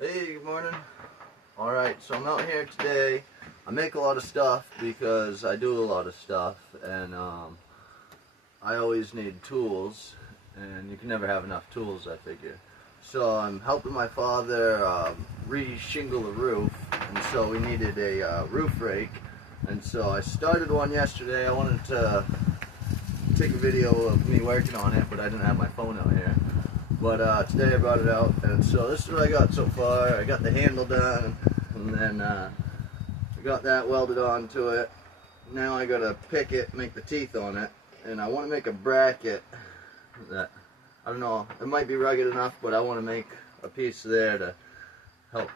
Hey, good morning. Alright, so I'm out here today. I make a lot of stuff because I do a lot of stuff, and I always need tools, and you can never have enough tools, I figure. So I'm helping my father re-shingle the roof, and so we needed a roof rake, and so I started one yesterday. I wanted to take a video of me working on it, but I didn't have my phone out here. But today I brought it out, and so this is what I got so far. I got the handle done, and then I got that welded onto it. Now I gotta pick it, make the teeth on it, and I want to make a bracket that, I don't know, it might be rugged enough, but I want to make a piece there to help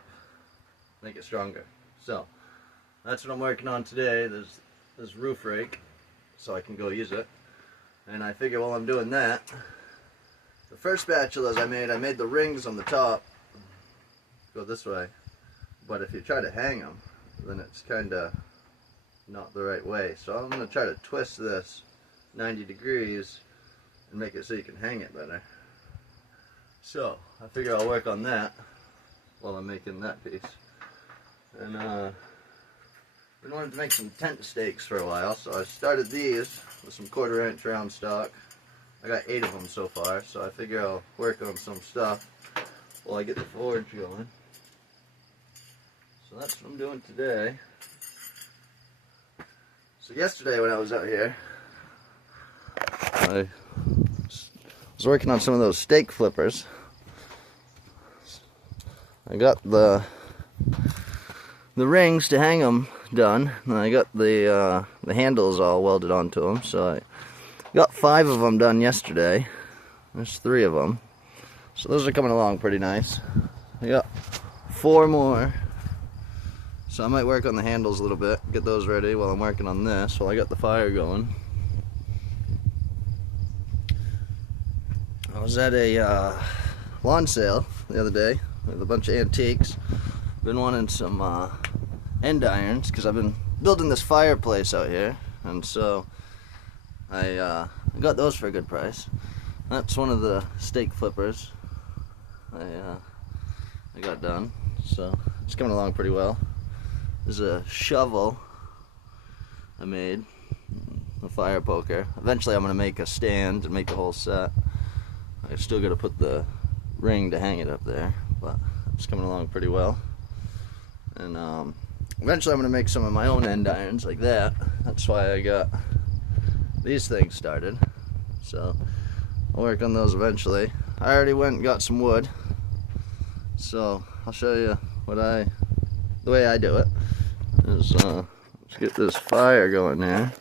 make it stronger. So that's what I'm working on today. There's this roof rake, so I can go use it. And I figure while I'm doing that, the first spatulas I made the rings on the top go this way, but if you try to hang them, then it's kind of not the right way. So I'm going to try to twist this 90 degrees and make it so you can hang it better. So I figure I'll work on that while I'm making that piece. And been wanting to make some tent stakes for a while, so I started these with some 1/4 inch round stock. I got 8 of them so far, so I figure I'll work on some stuff while I get the forge going. So that's what I'm doing today. So yesterday when I was out here, I was working on some of those stake flippers. I got the rings to hang them done, and I got the handles all welded onto them, so I got 5 of them done yesterday. There's 3 of them. So those are coming along pretty nice. I got 4 more. So I might work on the handles a little bit, get those ready while I'm working on this, while I got the fire going. I was at a lawn sale the other day with a bunch of antiques. Been wanting some end irons, because I've been building this fireplace out here, and so I got those for a good price. That's one of the stake flippers I got done, so it's coming along pretty well. There's a shovel I made, a fire poker. Eventually I'm going to make a stand and make the whole set. I still got to put the ring to hang it up there, but it's coming along pretty well. And eventually I'm going to make some of my own end irons like that. That's why I got these things started, so I'll work on those eventually. I already went and got some wood, so I'll show you the way I do it is let's get this fire going there.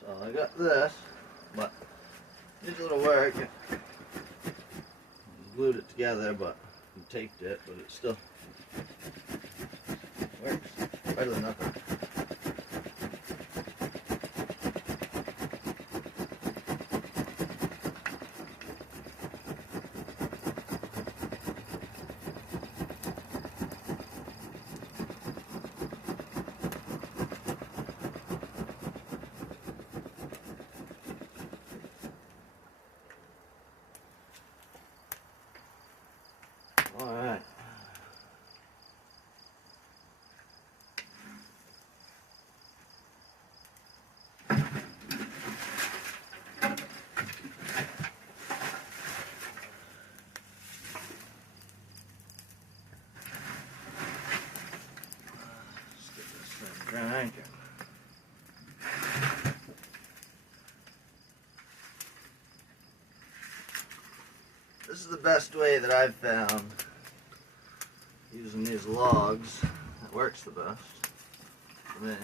So I got this, but needs a little work. glued it together, but taped it, but it still works better than nothing. All right. Let's get this thing cranking. This is the best way that I've found using these logs. It works the best for me.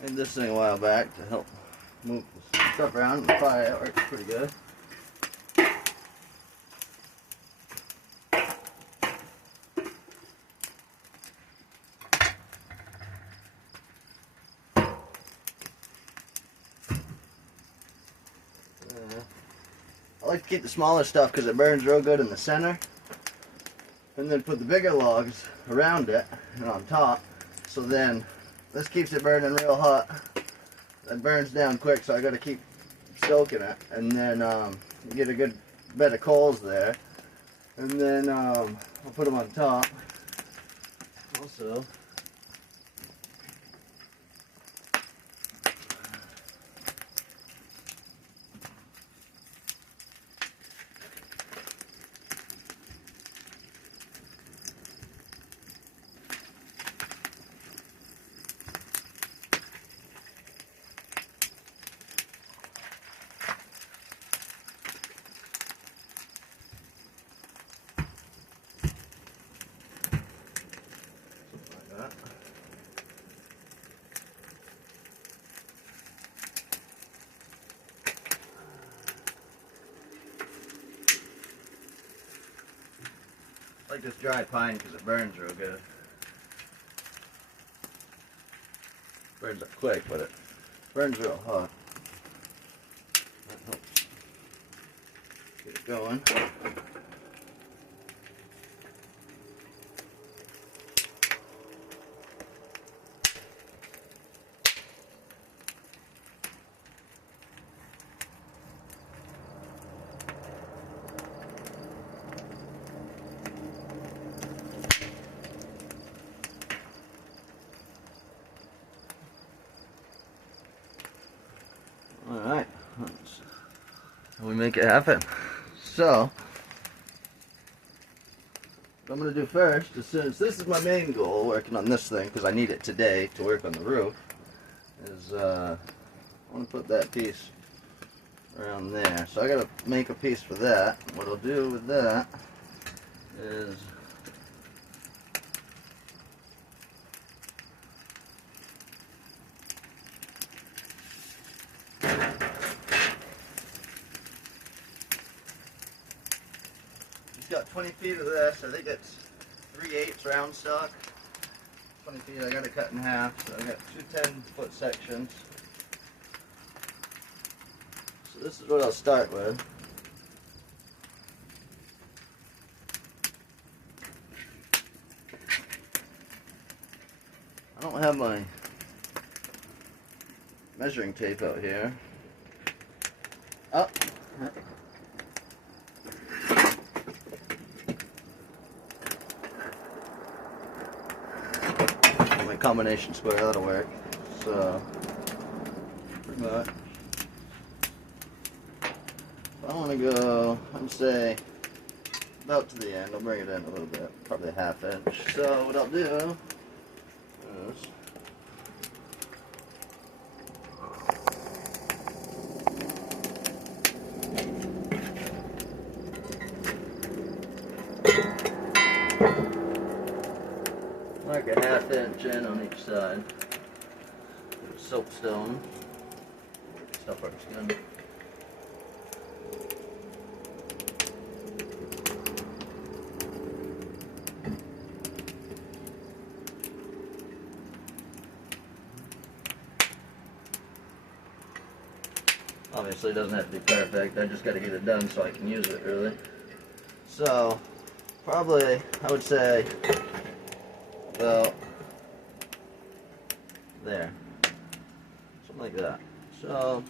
Made this thing a while back to help move the stuff around in the fire. It works pretty good. I like to keep the smaller stuff because it burns real good in the center, and then put the bigger logs around it and on top, so then this keeps it burning real hot. It burns down quick, so I got to keep stoking it, and then you get a good bed of coals there, and then I'll put them on top. Also, I like this dry pine because it burns real good. Burns up quick, but it burns real hot. That helps get it going. Alright, that's how we make it happen. So, what I'm going to do first, as soon as this is my main goal, working on this thing, because I need it today to work on the roof, is I want to put that piece around there. So I got to make a piece for that. What I'll do with that is got 20 feet of this. I think it's 3/8 round stock. 20 feet, I got it cut in half, so I got two 10-foot sections. So this is what I'll start with. I don't have my measuring tape out here. Oh. combination square, that'll work. So, pretty much. I want to go, I'd say, about to the end. I'll bring it in a little bit, probably a ½ inch. So what I'll do is, mark a ½ inch in on each side. Soapstone. Stuff works good. Obviously it doesn't have to be perfect, I just got to get it done so I can use it really. So, probably, I would say, about there. Something like that. So,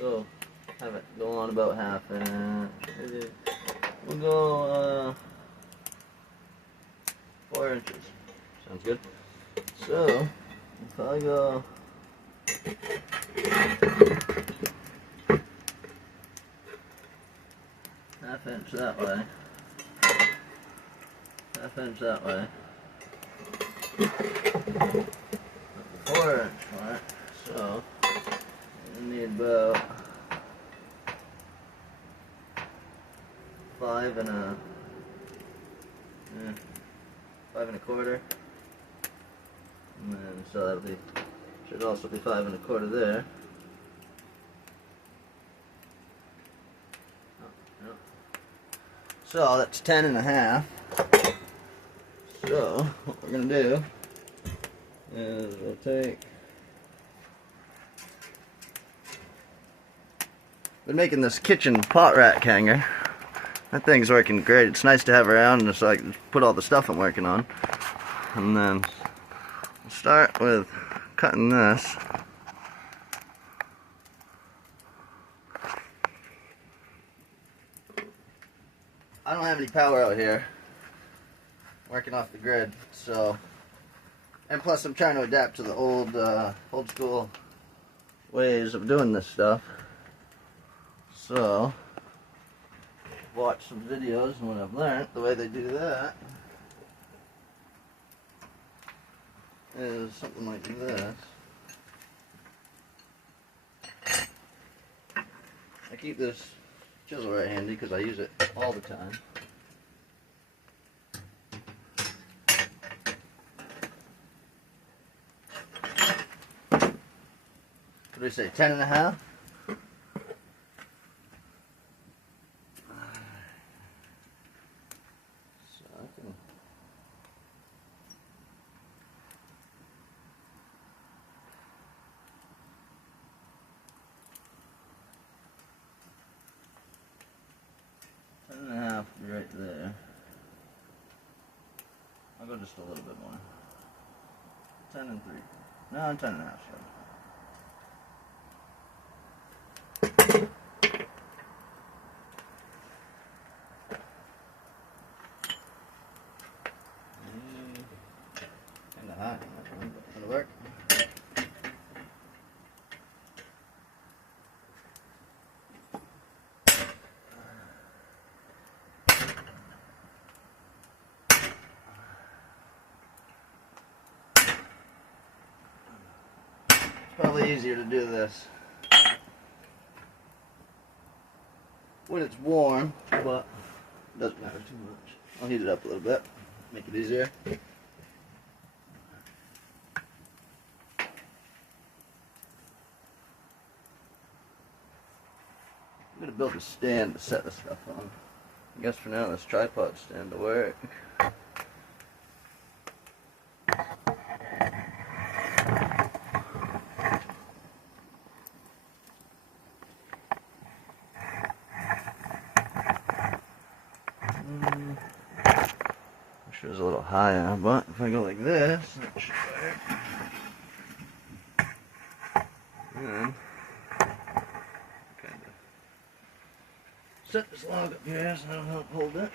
we'll have it go on about ½ inch. We'll go 4 inches. Sounds good. So, if I go ½ inch that way, ½ inch that way, 4 inch mark, so we need about 5 1/4, and then so that'll be, should also be 5 1/4 there. So that's 10 1/2. So what we're gonna do is we'll take, been making this kitchen pot rack hanger. That thing's working great. It's nice to have around just so I can put all the stuff I'm working on. And then we'll start with cutting this. I don't have any power out here. I'm working off the grid, so, and plus I'm trying to adapt to the old school ways of doing this stuff. So, watch some videos, and what I've learned, the way they do that is something like this. I keep this chisel right handy because I use it all the time. What do we say, 10 1/2? So I can, right there. I'll go just a little bit more. 10 and 3. No, 10 1/2, sure. Kind of hot, but it'll work. Probably easier to do this when it's warm, but it doesn't matter too much. I'll heat it up a little bit, make it easier. I'm going to build a stand to set this stuff on. I guess for now this tripod stand will work. It was a little higher, but if I go like this, that should work. And kind of set this log up here so that'll help hold it.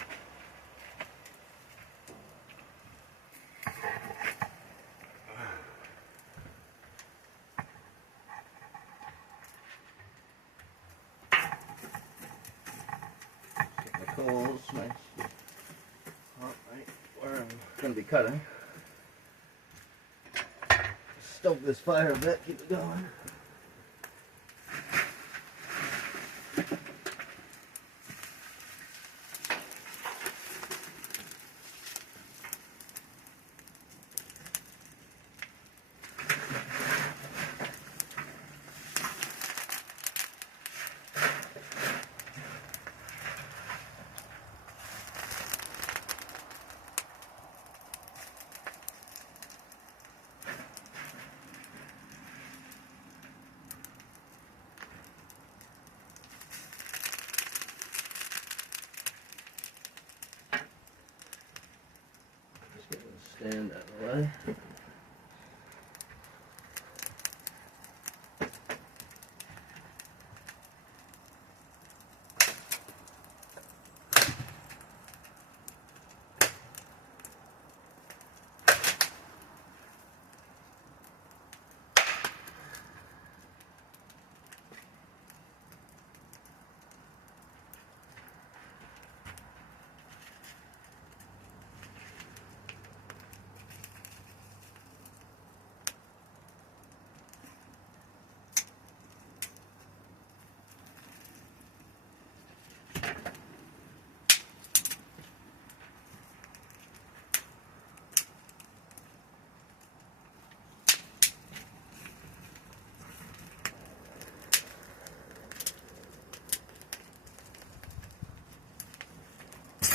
holes, right where I'm going to be cutting. Stoke this fire a bit, keep it going. Stand out of the way.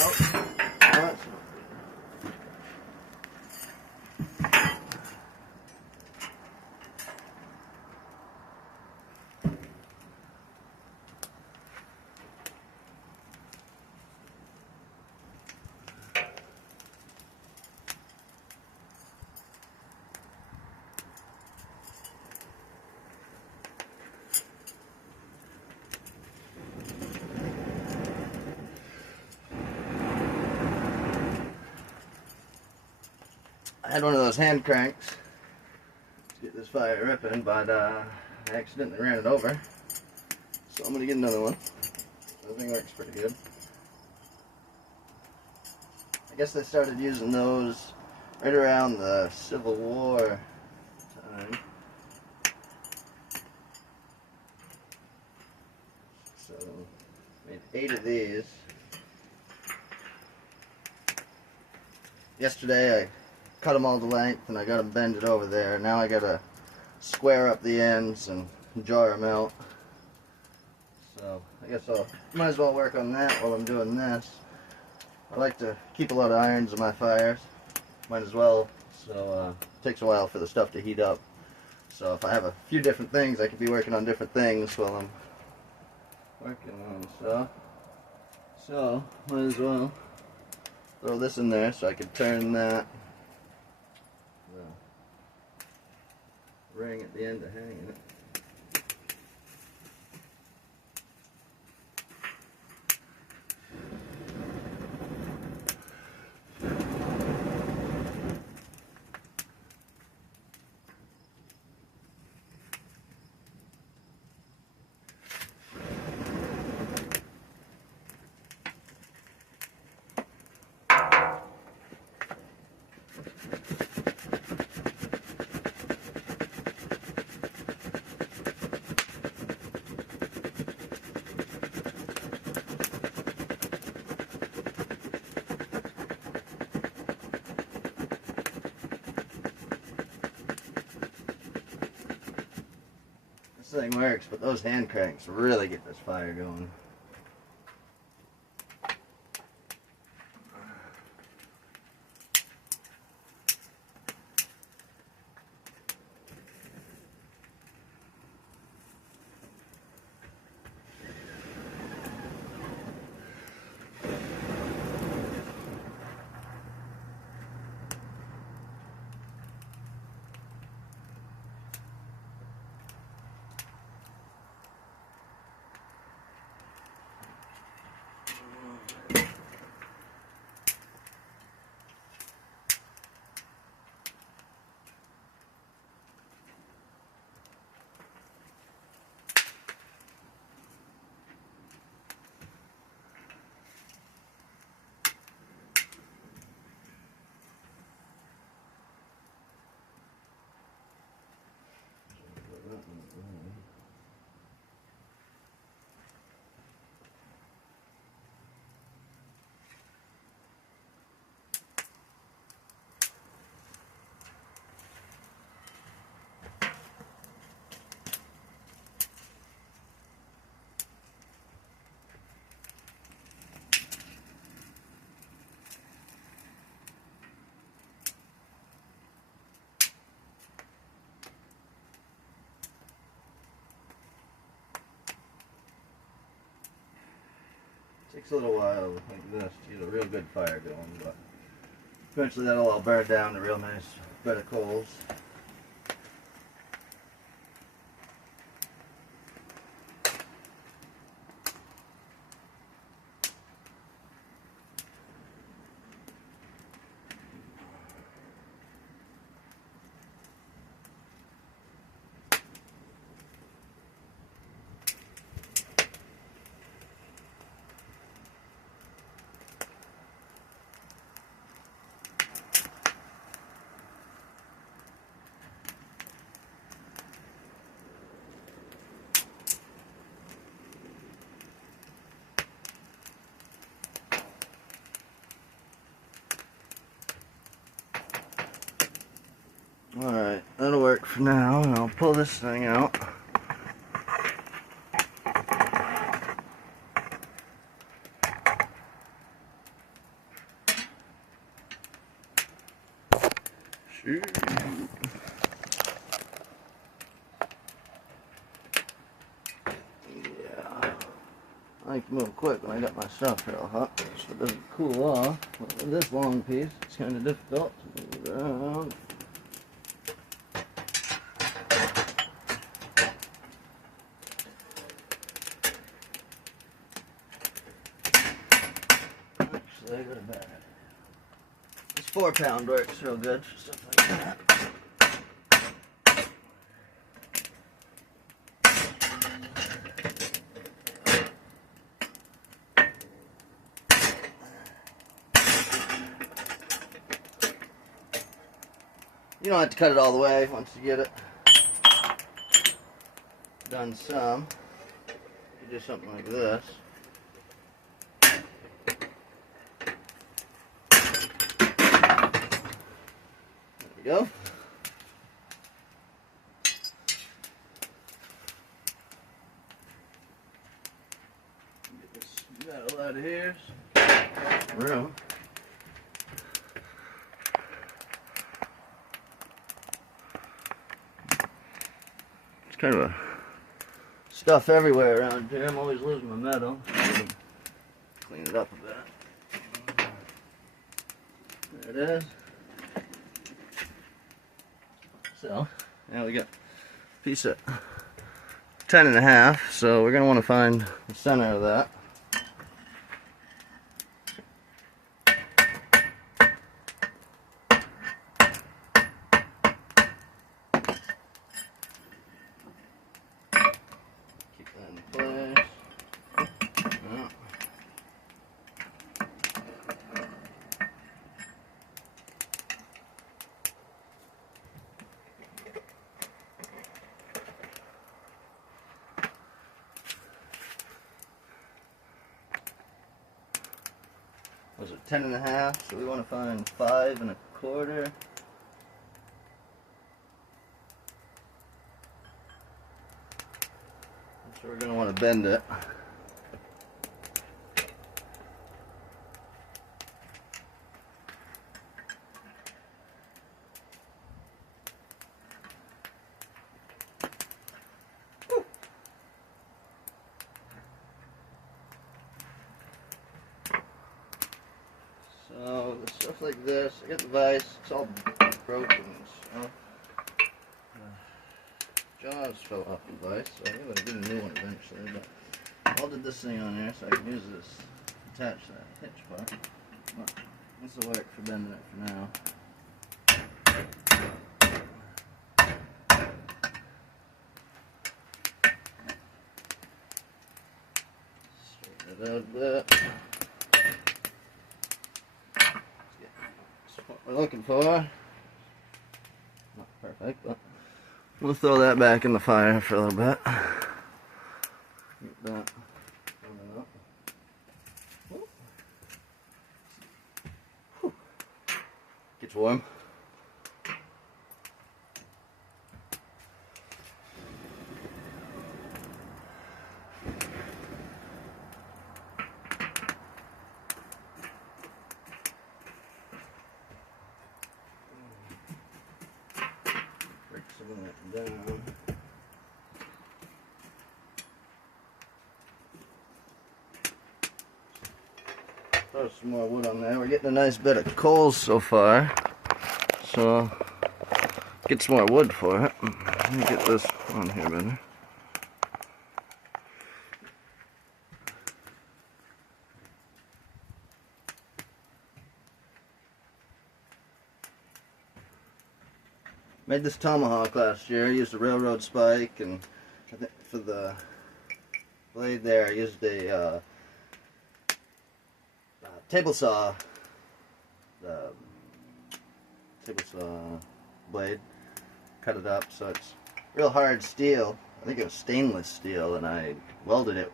Oh, that's I had one of those hand cranks to get this fire ripping, but I accidentally ran it over. So I'm going to get another one. The thing works pretty good. I guess they started using those right around the Civil War time. So, made 8 of these. Yesterday I cut them all to length and I got them bended over there. Now I gotta square up the ends and jar them out. So I guess I might as well work on that while I'm doing this. I like to keep a lot of irons in my fires. Might as well. So it takes a while for the stuff to heat up. So if I have a few different things, I could be working on different things while I'm working on stuff. So might as well throw this in there so I could turn that ring at the end of hanging it. This thing works, but those hand cranks really get this fire going. Takes a little while like this to get a real good fire going, but eventually that'll all burn down to real nice bed of coals. Alright, that'll work for now, and I'll pull this thing out. Shoot. Yeah. I like to move quick when I got my stuff real hot, so it doesn't cool off. But with this long piece, it's kind of difficult to move it around. Actually, I got a bag. This 4-pound works real good for stuff like that. You don't have to cut it all the way once you get it done some. You do something like this. There we go. Get this metal out of here. Room. Kind of a stuff everywhere around here. I'm always losing my metal. Clean it up a bit. There it is. So now we got a piece of 10.5. So we're gonna want to find the center of that. Was it 10.5? So we want to find 5.25. So we're going to want to bend it. So the stuff like this, I got the vise, it's all broken. So jaws fell off the vise, so I'm going to get a new one eventually. But I welded this thing on there so I can use this to attach that hitch part. But this will work for bending it for now. Straighten it out a bit. What we're looking for. Not perfect, but we'll throw that back in the fire for a little bit. Get that coming up. Whew. Gets warm. Down. Throw some more wood on there. We're getting a nice bit of coals so far. So, get some more wood for it. Let me get this on here better. Made this tomahawk last year. I used a railroad spike, and I think for the blade there I used a table saw. Table saw blade. Cut it up so it's real hard steel. I think it was stainless steel, and I welded it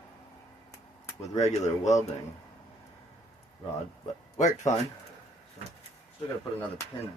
with regular welding rod, but worked fine. So still gotta put another pin in it.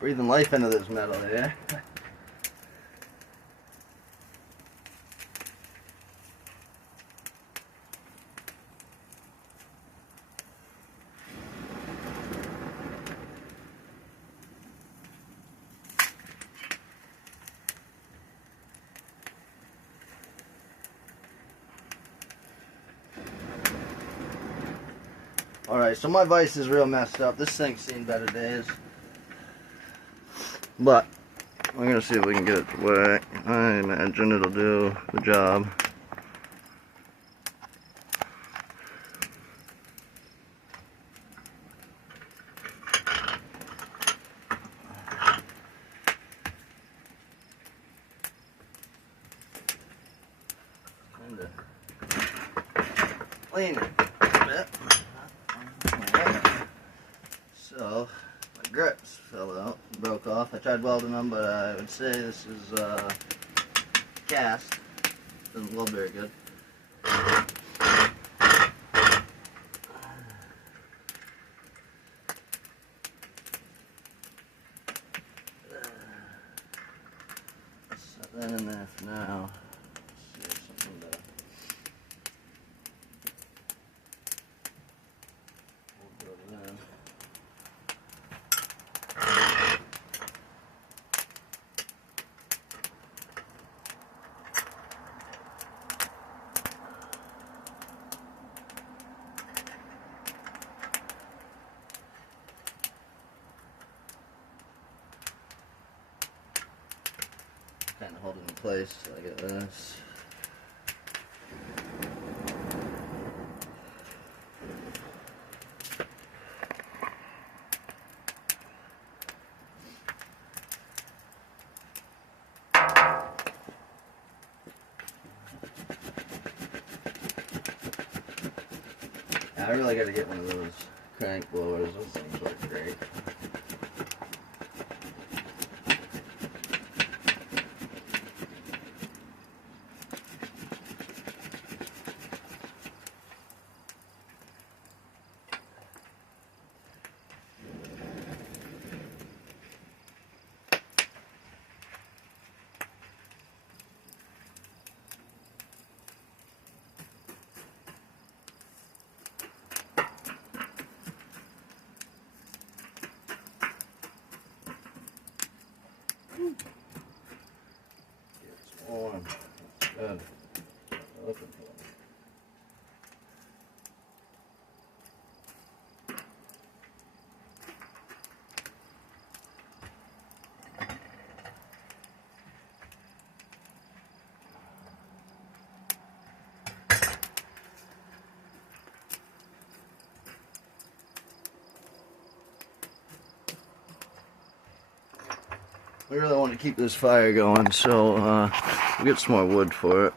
Breathing life into this metal here. Alright, so my vise is real messed up. This thing's seen better days. But we're gonna see if we can get it to work. I imagine it'll do the job. clean it a bit. So, my grips fell out, broke off. I tried welding them, but I would say this is cast. Doesn't weld very good. Set that in there for now. Let's see if something to hold it in. Kind of hold it in place till I get this. I really got to get one of those crank blowers. Those things work great. It's warm. That's good. Looking for it. We really want to keep this fire going, so we'll get some more wood for it.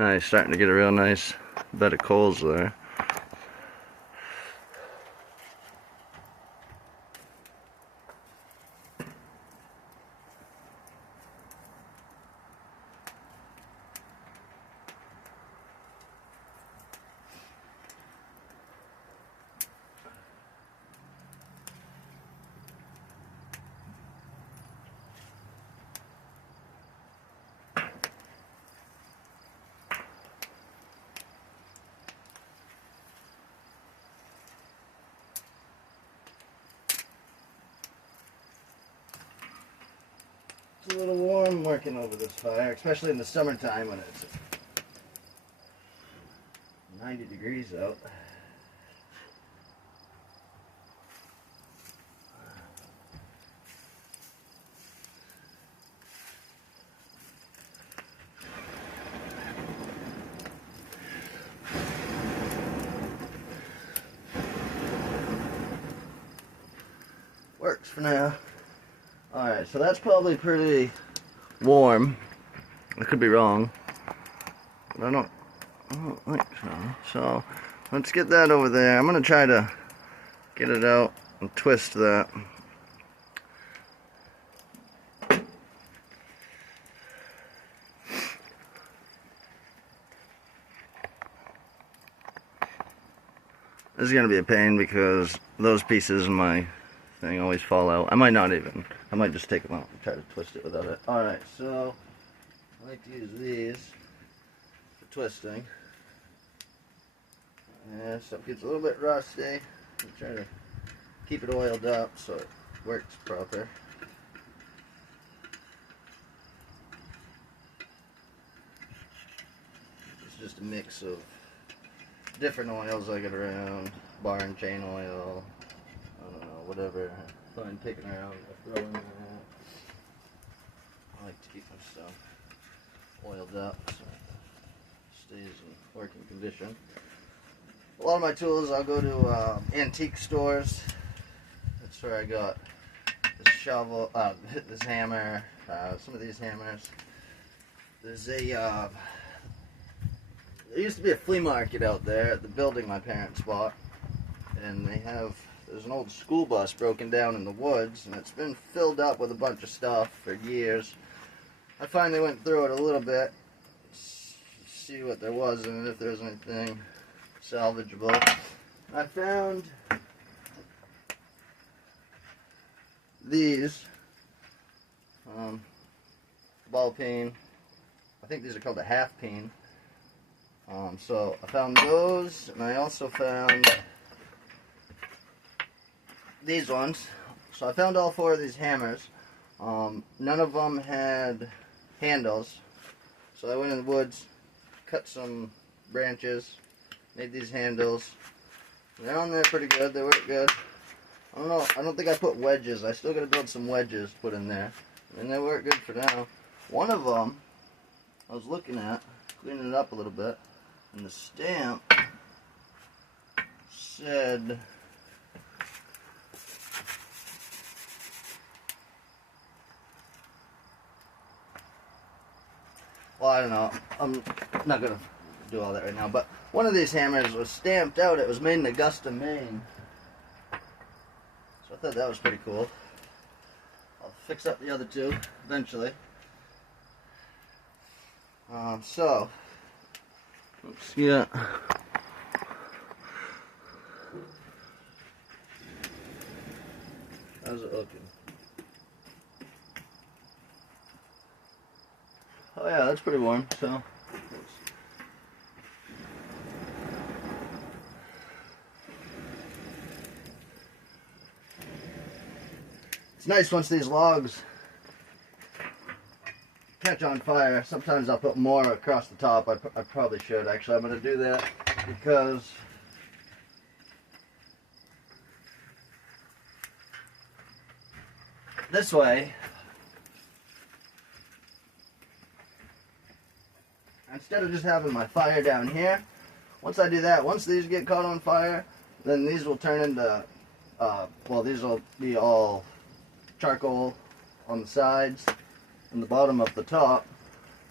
Nice, starting to get a real nice bed of coals there. It's a little warm working over this fire, especially in the summertime when it's 90 degrees out. Works for now. Alright, so that's probably pretty warm. I could be wrong. But I don't think so. So, let's get that over there. I'm going to try to get it out and twist that. This is going to be a pain because those pieces of my thing always fall out. I might just take them out and try to twist it without it. Alright, so I like to use these for twisting. Yeah, stuff gets a little bit rusty. I'm trying to keep it oiled up so it works proper. It's just a mix of different oils I get around, bar and chain oil, I don't know, whatever I find picking around, I throw in there. I like to keep my stuff oiled up so it stays in working condition. A lot of my tools, I'll go to antique stores. That's where I got this shovel, this hammer, some of these hammers. There's a, there used to be a flea market out there at the building my parents bought, and there's an old school bus broken down in the woods, and it's been filled up with a bunch of stuff for years. I finally went through it a little bit, see what there was in it, if there's anything salvageable. I found these ball peen. I think these are called a half peen. So I found those, and I also found these ones. So I found all four of these hammers. None of them had handles, so I went in the woods, cut some branches, made these handles. They're on there pretty good. They work good. I don't know. I don't think I put wedges. I still got to build some wedges to put in there, and they work good for now. One of them I was looking at, cleaning it up a little bit, and the stamp said well, I don't know. I'm not going to do all that right now, but one of these hammers was stamped out. It was made in Augusta, Maine. So I thought that was pretty cool. I'll fix up the other two eventually. So, let's get how's it looking? Oh yeah, that's pretty warm, so it's nice once these logs catch on fire. Sometimes I'll put more across the top. I probably should. Actually, I'm going to do that because this way, instead of just having my fire down here, once I do that, once these get caught on fire, then these will turn into, well, these will be all charcoal on the sides and the bottom of the top,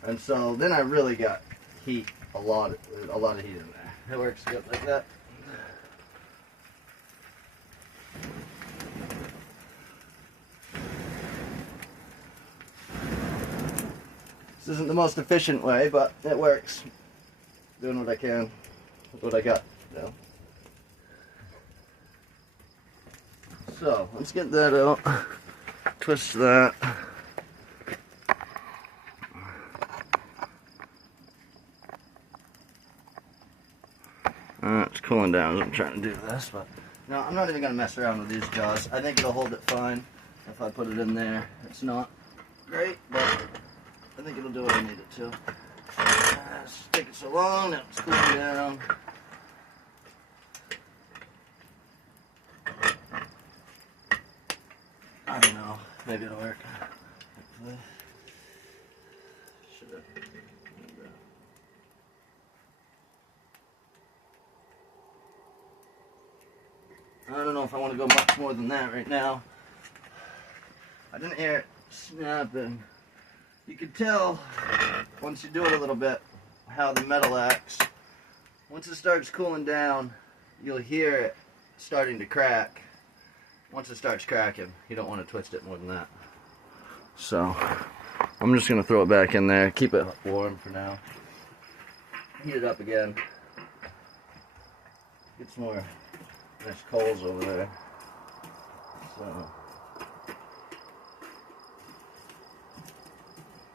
and so then I really got heat, a lot of heat in there. It works good like that. This isn't the most efficient way, but it works. Doing what I can with what I got, you know. So let's get that out. Twist that. It's cooling down as I'm trying to do this, but no, I'm not even going to mess around with these jaws. I think it'll hold it fine if I put it in there. It's not great, but I think it'll do what I need it to. It's taking so long, now it's cooling down. I don't know, maybe it'll work. Hopefully. Should have. I don't know if I want to go much more than that right now. I didn't hear it snapping. You can tell, once you do it a little bit, how the metal acts. Once it starts cooling down, you'll hear it starting to crack. Once it starts cracking, you don't want to twist it more than that. So, I'm just going to throw it back in there, keep it warm for now. Heat it up again. Get some more nice coals over there. So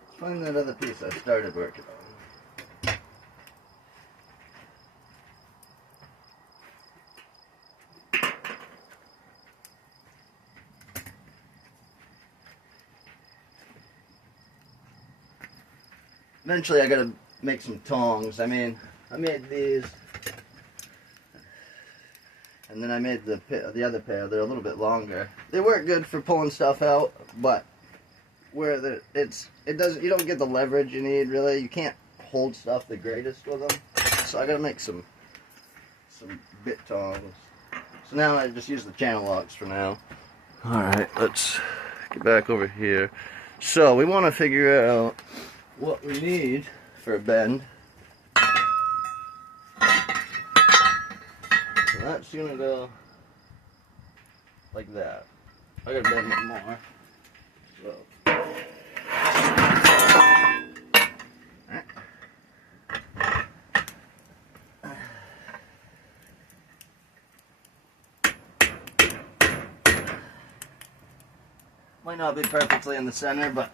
let's find that other piece I started working on. Eventually I gotta make some tongs. I mean, I made these, and then I made the other pair. They're a little bit longer. They work good for pulling stuff out, but where you don't get the leverage you need really. You can't hold stuff the greatest with them. So I gotta make some bit tongs. So now I just use the channel locks for now. All right, let's get back over here. So we want to figure out what we need for a bend. So that's gonna go like that. I gotta bend it more. So. Might not be perfectly in the center, but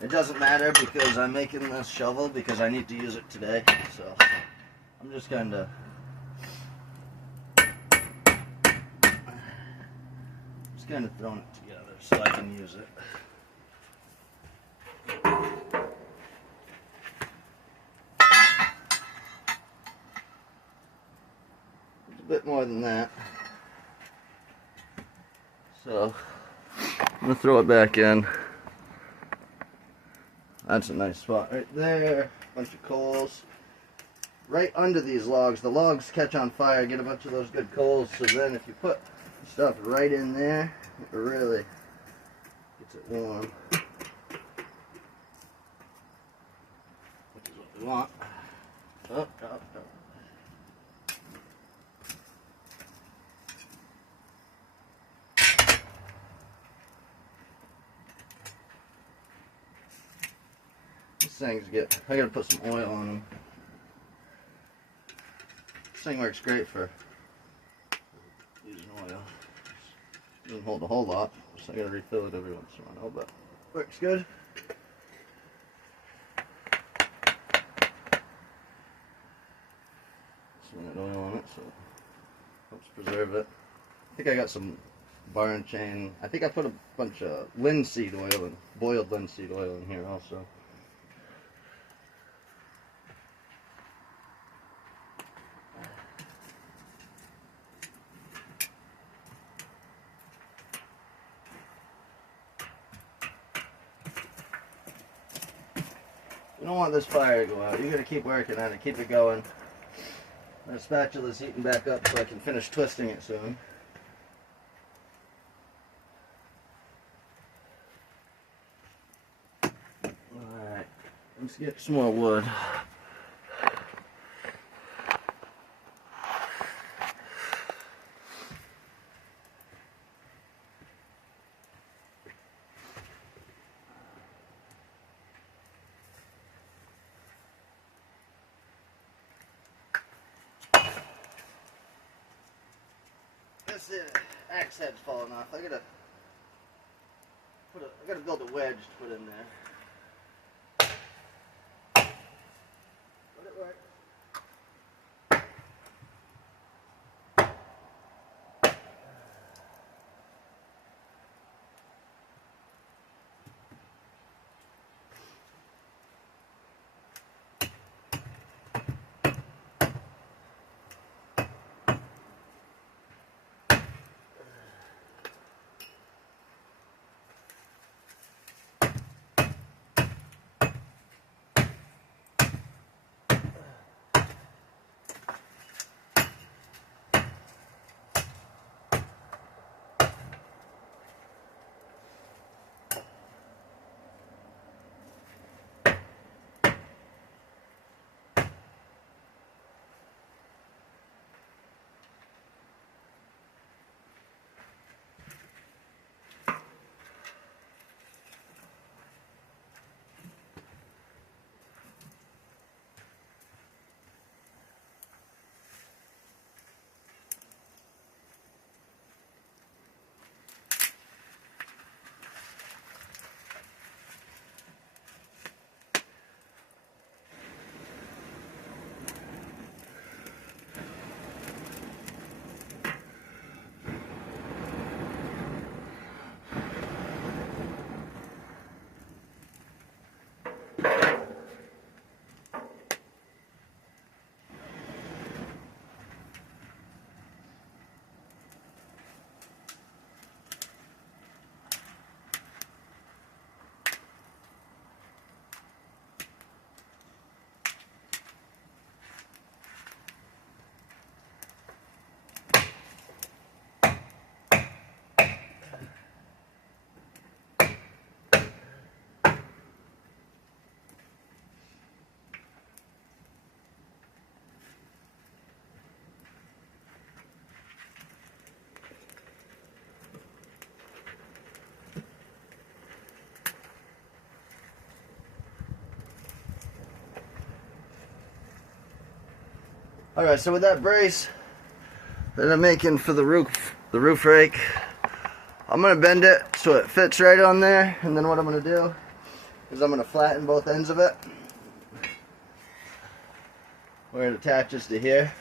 it doesn't matter because I'm making this shovel because I need to use it today. So I'm just kind of throwing it together so I can use it. It's a bit more than that. So I'm going to throw it back in. That's a nice spot right there. Bunch of coals. Right under these logs. The logs catch on fire, get a bunch of those good coals, so then if you put stuff right in there, it really gets it warm. Which is what we want. Oh. These things I gotta put some oil on them. This thing works great for using oil. Doesn't hold a whole lot, so I gotta refill it every once in a while, but works good. Some minute oil on it, so it helps preserve it. I think I got some barn chain. I think I put a bunch of linseed oil and boiled linseed oil in here also. You don't want this fire to go out. You gotta keep working on it, keep it going. My spatula's heating back up so I can finish twisting it soon. Alright, let's get some more wood. This axe head's falling off. I gotta build a wedge to put in there. But it works. Alright, so with that brace that I'm making for the roof rake, I'm going to bend it so it fits right on there, and then what I'm going to do is I'm going to flatten both ends of it where it attaches to here,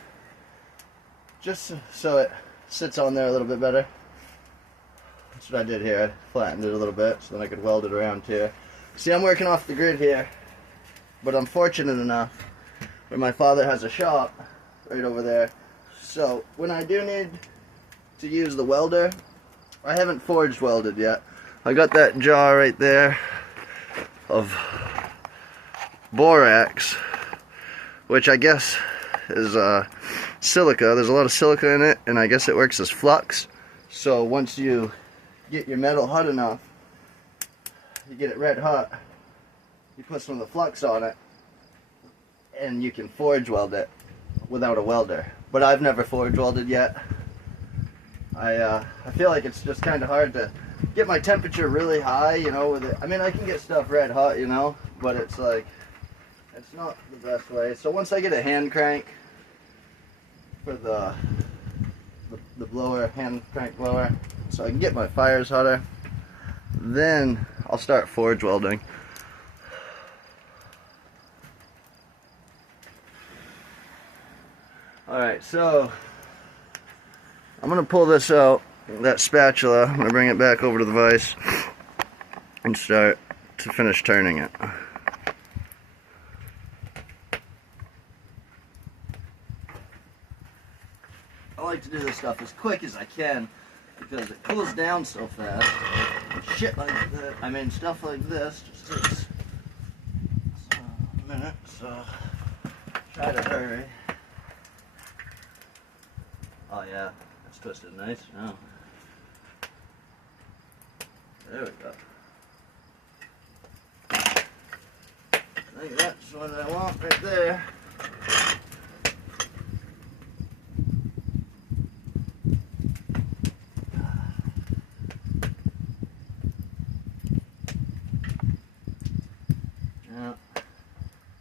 just so it sits on there a little bit better. That's what I did here. I flattened it a little bit so then I could weld it around here. See, I'm working off the grid here, but I'm fortunate enough where my father has a shop right over there. So when I do need to use the welder, I haven't forged welded yet. I got that jar right there of borax, which I guess is silica. There's a lot of silica in it, and I guess it works as flux. So once you get your metal hot enough, you get it red hot, you put some of the flux on it, and you can forge weld it without a welder. But I've never forge welded yet. I feel like it's just kind of hard to get my temperature really high, you know, with it. I mean, I can get stuff red hot, you know, but it's like, it's not the best way. So once I get a hand crank for the blower, hand crank blower, so I can get my fires hotter, then I'll start forge welding. Alright, so I'm going to pull this out, that spatula, I'm going to bring it back over to the vise and start to finish turning it. I like to do this stuff as quick as I can because it cools down so fast. Shit like that, I mean stuff like this just takes a minute, so try to hurry. Oh yeah, that's twisted nice now. There we go. I think that's what I want right there.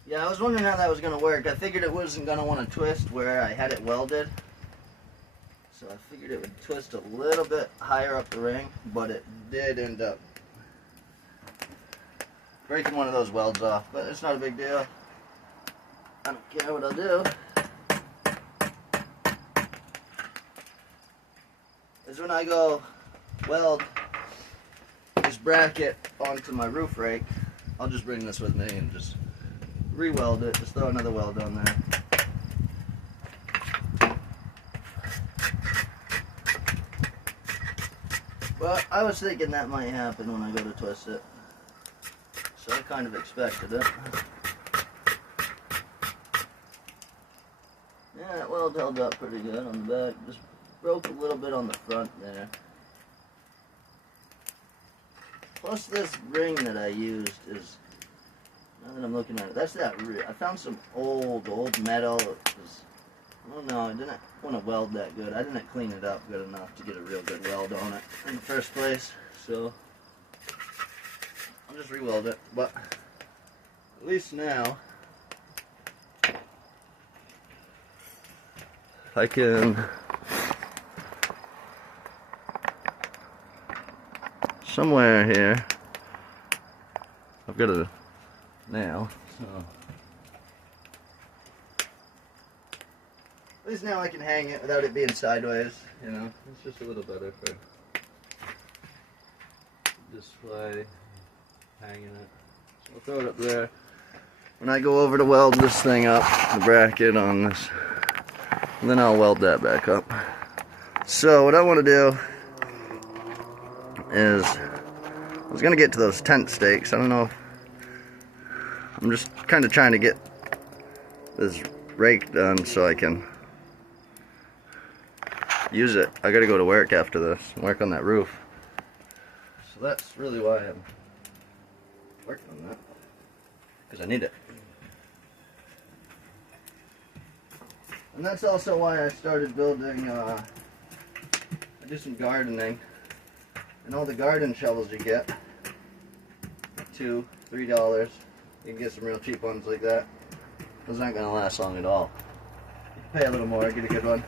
Yeah, I was wondering how that was going to work. I figured it wasn't going to want to twist where I had it welded. So I figured it would twist a little bit higher up the ring, but it did end up breaking one of those welds off. But it's not a big deal. I don't care what I'll do. Is when I go weld this bracket onto my roof rake, I'll just bring this with me and just re-weld it, just throw another weld on there. But I was thinking that might happen when I go to twist it, so I kind of expected it. Yeah, that weld held up pretty good on the back, just broke a little bit on the front there. Plus this ring that I used is, now that I'm looking at it, that's that I found some old metal. It was, I don't know, I didn't want to weld that good. I didn't clean it up good enough to get a real good weld on it in the first place. So I'll just re-weld it. But at least now I can somewhere here. I've got a nail, so at least now I can hang it without it being sideways, you know. It's just a little better for display, hanging it. So I'll throw it up there. When I go over to weld this thing up, the bracket on this, and then I'll weld that back up. So what I want to do is, I was going to get to those tent stakes. I don't know if, I'm just kind of trying to get this rake done so I can use it. I gotta go to work after this and work on that roof. So that's really why I'm working on that, because I need it. And that's also why I started building, I do some gardening. And all the garden shovels you get, $2, $3, you can get some real cheap ones like that. Those aren't going to last long at all. pay a little more, get a good one.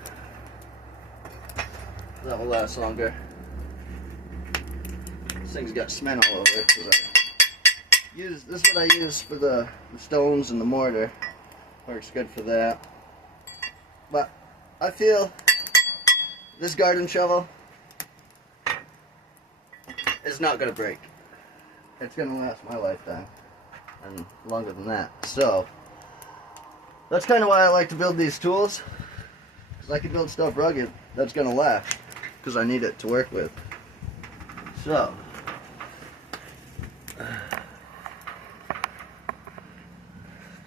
That will last longer. This thing's got cement all over it. This is what I use for the stones and the mortar. Works good for that. But I feel this garden shovel is not going to break. It's going to last my lifetime and longer than that. So that's kind of why I like to build these tools, because I can build stuff rugged that's going to last, because I need it to work with. So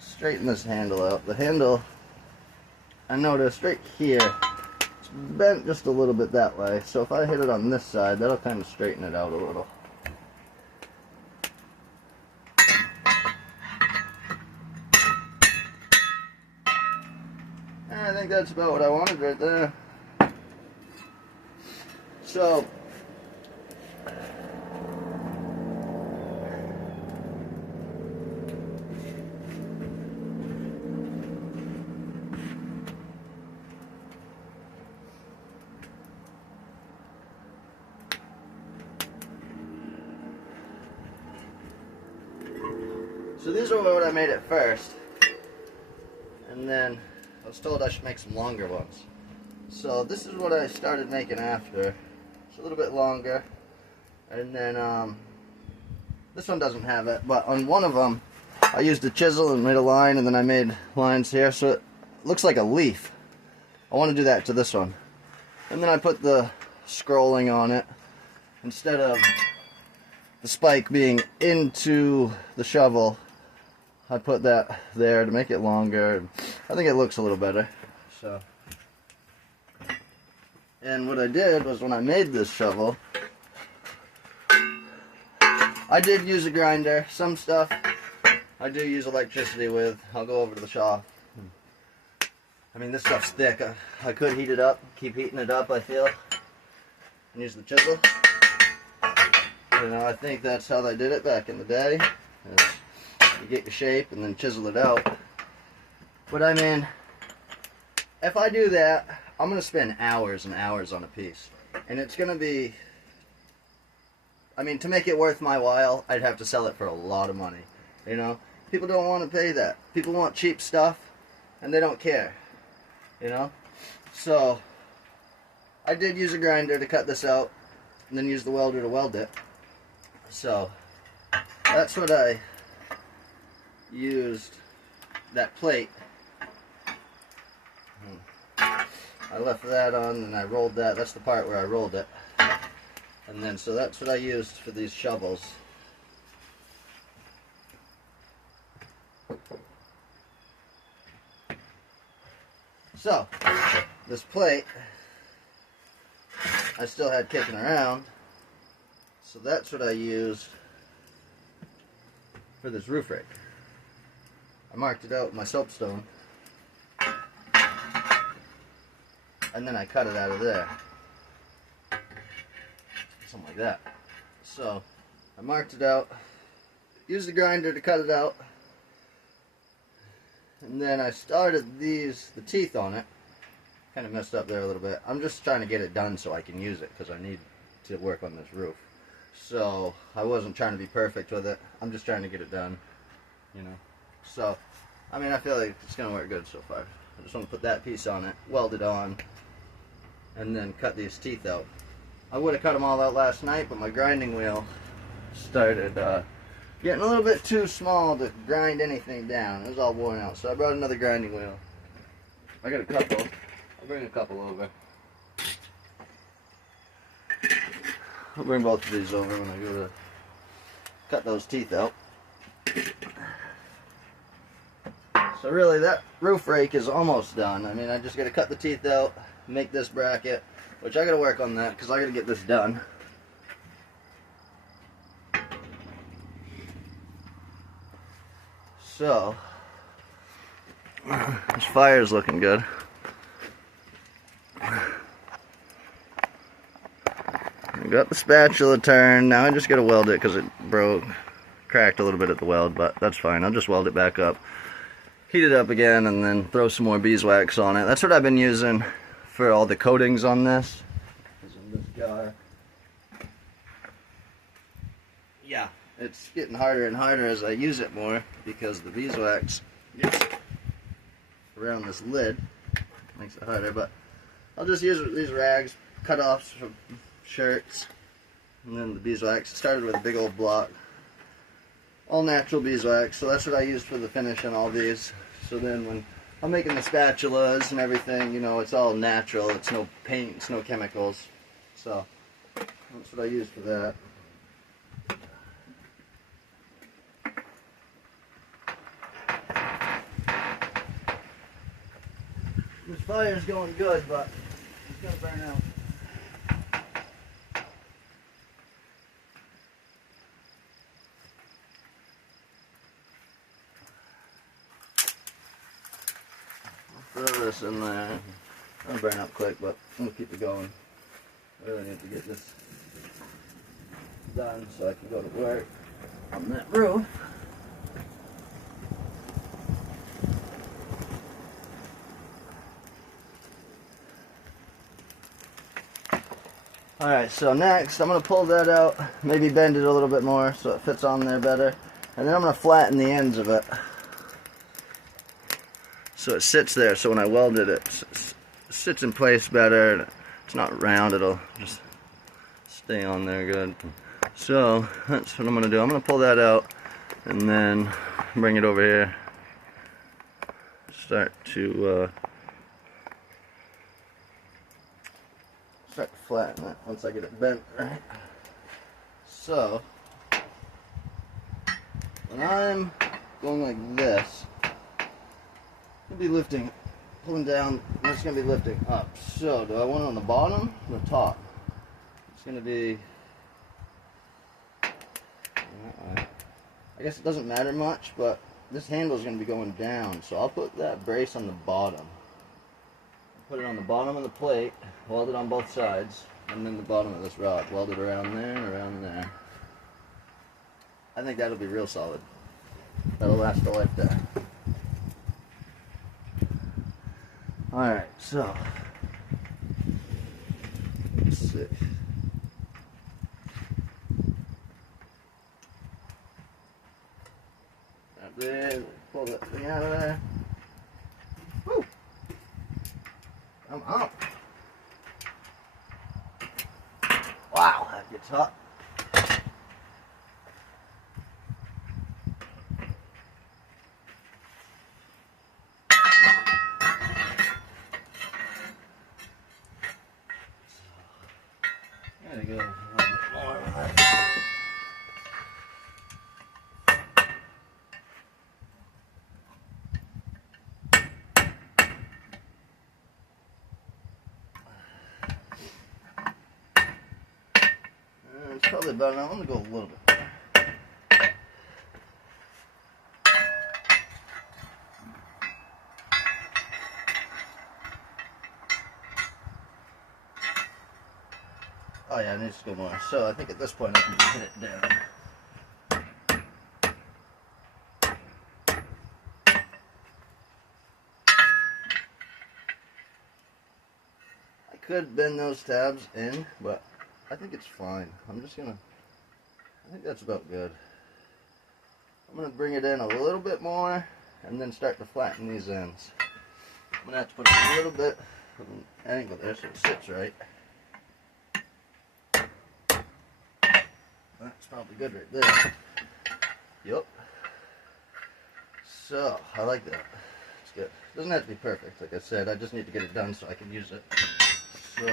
straighten this handle out. The handle, I noticed right here, it's bent just a little bit that way. So if I hit it on this side, that'll kind of straighten it out a little. And I think that's about what I wanted right there. So these are what I made at first, and then I was told I should make some longer ones. So this is what I started making after. It's a little bit longer, and then this one doesn't have it, but on one of them I used a chisel and made a line, and then I made lines here so it looks like a leaf. I want to do that to this one, and then I put the scrolling on it instead of the spike being into the shovel. I put that there to make it longer. I think it looks a little better. So, and what I did was, when I made this shovel, I did use a grinder. Some stuff I do use electricity with. I'll go over to the shop. I mean, this stuff's thick. I could heat it up, keep heating it up, I feel, and use the chisel. You know, I think that's how they did it back in the day. You get your shape and then chisel it out. But I mean, if I do that, I'm going to spend hours and hours on a piece. And it's going to be, I mean, to make it worth my while, I'd have to sell it for a lot of money. You know, people don't want to pay that. People want cheap stuff, and they don't care. You know? So, I did use a grinder to cut this out, and then use the welder to weld it. So, that's what I used, that plate. I left that on, and I rolled that. That's the part where I rolled it. And then, so that's what I used for these shovels. So, this plate I still had kicking around. So that's what I used for this roof rake. I marked it out with my soapstone, and then I cut it out of there. Something like that. So I marked it out, used the grinder to cut it out, and then I started the teeth on it. Kind of messed up there a little bit. I'm just trying to get it done so I can use it, because I need to work on this roof. So I wasn't trying to be perfect with it. I'm just trying to get it done, you know. So, I mean, I feel like it's going to work good so far. I just want to put that piece on it, weld it on, and then cut these teeth out. I would have cut them all out last night, but my grinding wheel started getting a little bit too small to grind anything down. It was all worn out, so I brought another grinding wheel. I got a couple. I'll bring a couple over. I'll bring both of these over when I go to cut those teeth out. So really, that roof rake is almost done. I mean, I just got to cut the teeth out, make this bracket, which I got to work on that because I got to get this done. So, this fire's looking good. I got the spatula turned. Now I just got to weld it because it broke, cracked a little bit at the weld, but that's fine. I'll just weld it back up. heat it up again, and then throw some more beeswax on it. That's what I've been using for all the coatings on this. In this jar. Yeah, it's getting harder and harder as I use it more because the beeswax gets around this lid. Makes it harder, but I'll just use these rags, cut-offs from shirts, and then the beeswax. Started with a big old block. All natural beeswax, so that's what I use for the finish on all these. So then when I'm making the spatulas and everything, you know, it's all natural. It's no paint, it's no chemicals. So that's what I use for that. This fire's going good, but it's gonna burn out. Throw this in there. It'll burn up quick, but we'll keep it going. I really need to get this done so I can go to work on that roof. Alright, so next I'm going to pull that out, maybe bend it a little bit more so it fits on there better, and then I'm going to flatten the ends of it so it sits there, so when I weld it, it sits in place better. It's not round, it'll just stay on there good. So that's what I'm going to do. I'm going to pull that out and then bring it over here, start to flatten it once I get it bent right. So when I'm going like this, I'm going to be lifting, pulling down, and it's going to be lifting up. So do I want it on the bottom or the top? It's going to be that way. I guess it doesn't matter much, but this handle is going to be going down, so I'll put that brace on the bottom. Put it on the bottom of the plate, weld it on both sides, and then the bottom of this rod. Weld it around there and around there. I think that'll be real solid. That'll last a lifetime. Alright, so let's see. Up there, pull that thing out of there. Woo! I'm up. Wow, that gets hot. There we go. It's probably about enough. I'm going to go a little bit more. Oh yeah, it needs to go more. So I think at this point I can just hit it down. I could bend those tabs in, but I think it's fine. I'm just gonna, I think that's about good. I'm gonna bring it in a little bit more and then start to flatten these ends. I'm gonna have to put a little bit of an angle there so it sits right. That's probably good right there. Yep. So, I like that. It's good. It doesn't have to be perfect, like I said. I just need to get it done so I can use it. So,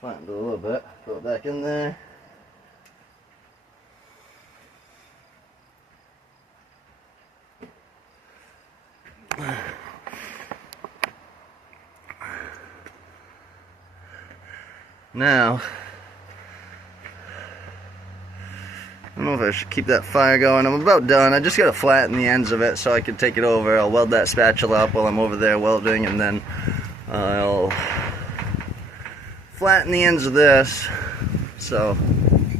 flattened it a little bit. Throw it back in there. Now, I'm know if I should keep that fire going. I'm about done. I just gotta flatten the ends of it so I can take it over. I'll weld that spatula up while I'm over there welding, and then I'll flatten the ends of this so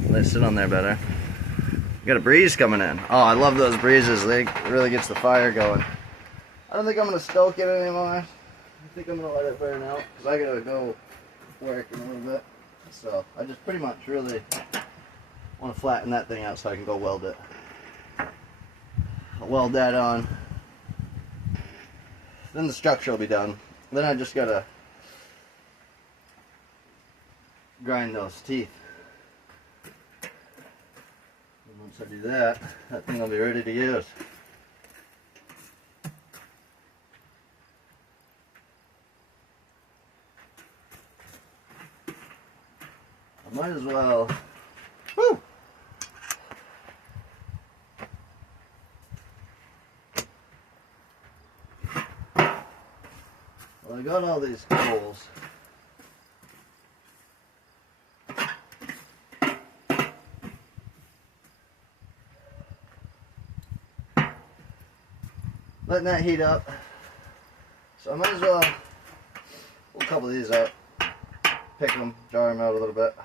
they sit on there better. Got a breeze coming in. Oh, I love those breezes. They really gets the fire going. I don't think I'm gonna stoke it anymore. I think I'm gonna let it burn out because I gotta go work in a little bit. So I just pretty much really want to flatten that thing out so I can go weld it. I'll weld that on. Then the structure will be done. Then I just gotta grind those teeth. And once I do that, that thing will be ready to use. I might as well. Woo! Well, I got all these holes. Letting that heat up. So I might as well pull a couple of these out, pick them, jar them out a little bit.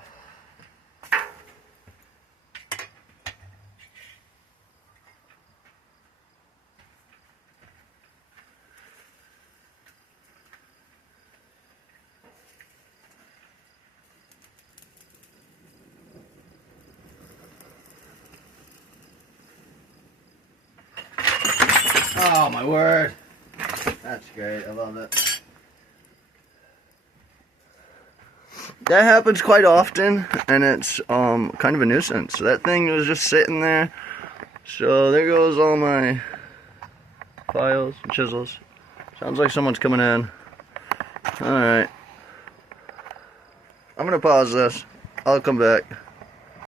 Oh my word, that's great, I love it. That happens quite often, and it's kind of a nuisance. That thing was just sitting there, so there goes all my files and chisels. Sounds like someone's coming in. Alright, I'm gonna pause this, I'll come back.